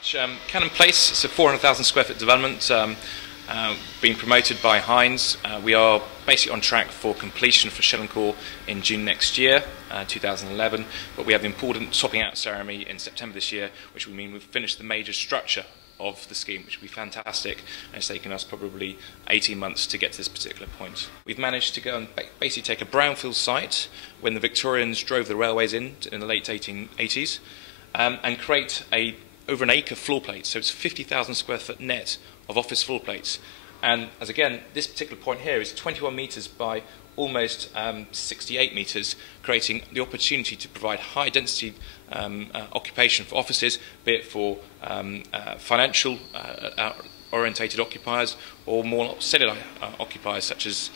much. Cannon Place, it's a 400,000 square foot development being promoted by Hines. We are basically on track for completion for shell and core in June next year, 2011, but we have the important topping out ceremony in September this year, which will mean we've finished the major structure of the scheme, which will be fantastic, and it's taken us probably 18 months to get to this particular point. We've managed to go and basically take a brownfield site when the Victorians drove the railways in the late 1880s and create over an acre floor plate, so it's 50,000 square foot net of office floor plates. And as again, this particular point here is 21 metres by almost 68 metres, creating the opportunity to provide high density occupation for offices, be it for financial orientated occupiers or more cellular occupiers such as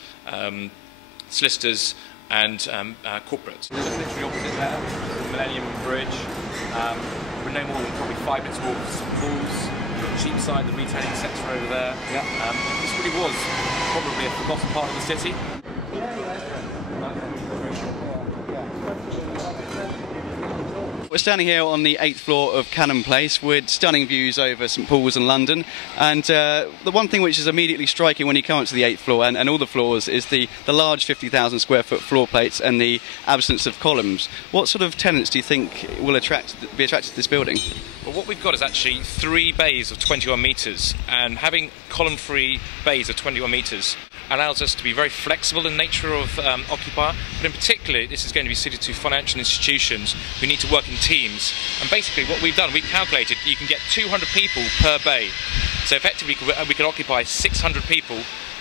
solicitors and corporates. Just literally opposite there, the Millennium Bridge. We're no more than probably 5 minutes walk to St Paul's. Cheapside, the retailing sector over there. Yeah. This really was probably a forgotten part of the city. We're standing here on the 8th floor of Cannon Place with stunning views over St Paul's and London, and the one thing which is immediately striking when you come up to the 8th floor and all the floors is the large 50,000 square foot floor plates and the absence of columns. What sort of tenants do you think will be attracted to this building? Well, what we've got is actually 3 bays of 21 metres, and having column-free bays of 21 metres allows us to be very flexible in nature of occupier, but in particular this is going to be suited to financial institutions who need to work in teams. And basically what we've done, we've calculated you can get 200 people per bay, so effectively we can occupy 600 people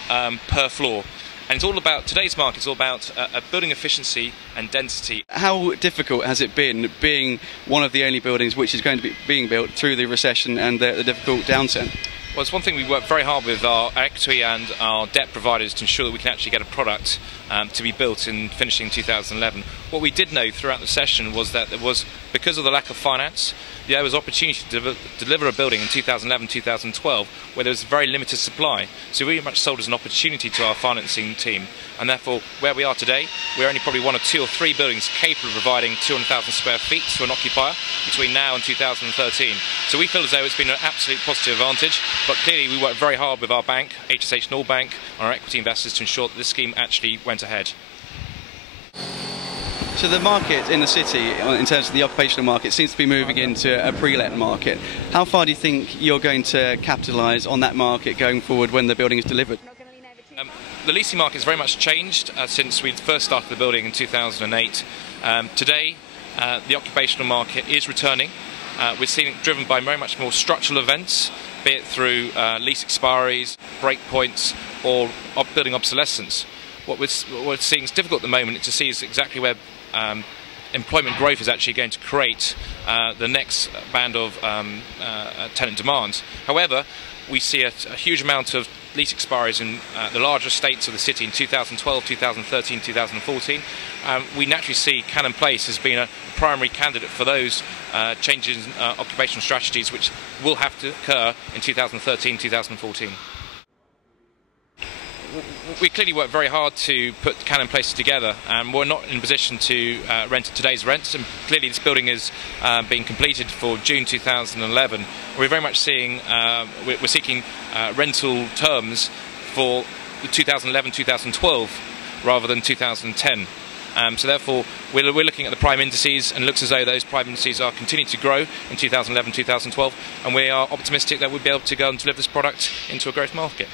per floor. And it's all about, today's market is all about building efficiency and density. How difficult has it been being one of the only buildings which is going to be being built through the recession and the difficult downturn? Well, it's one thing we worked very hard with our equity and our debt providers to ensure that we can actually get a product to be built in finishing 2011. What we did know throughout the session was that there was, because of the lack of finance, there was opportunity to deliver a building in 2011-2012 where there was very limited supply. So we very much sold as an opportunity to our financing team, and therefore where we are today, we're only probably 1 or 2 or 3 buildings capable of providing 200,000 square feet to an occupier between now and 2013. So we feel as though it's been an absolute positive advantage, but clearly we worked very hard with our bank, HSH North Bank, and our equity investors to ensure that this scheme actually went ahead. So the market in the city, in terms of the occupational market, seems to be moving into a pre-let market. How far do you think you're going to capitalise on that market going forward when the building is delivered? The leasing market has very much changed since we first started the building in 2008. Today, the occupational market is returning. We're seeing it driven by very much more structural events, be it through lease expiries, breakpoints, or building obsolescence. What we're seeing is difficult at the moment to see is exactly where employment growth is actually going to create the next band of tenant demand. However, we see a huge amount of lease expiries in the larger estates of the city in 2012, 2013, 2014. We naturally see Cannon Place as being a primary candidate for those changes in occupational strategies which will have to occur in 2013, 2014. We clearly worked very hard to put Cannon Place together, and we're not in a position to rent at today's rents, and clearly this building is being completed for June 2011. We're very much seeing, we're seeking rental terms for 2011-2012 rather than 2010. So therefore we're looking at the prime indices, and it looks as though those prime indices are continuing to grow in 2011-2012, and we are optimistic that we'll be able to go and deliver this product into a growth market.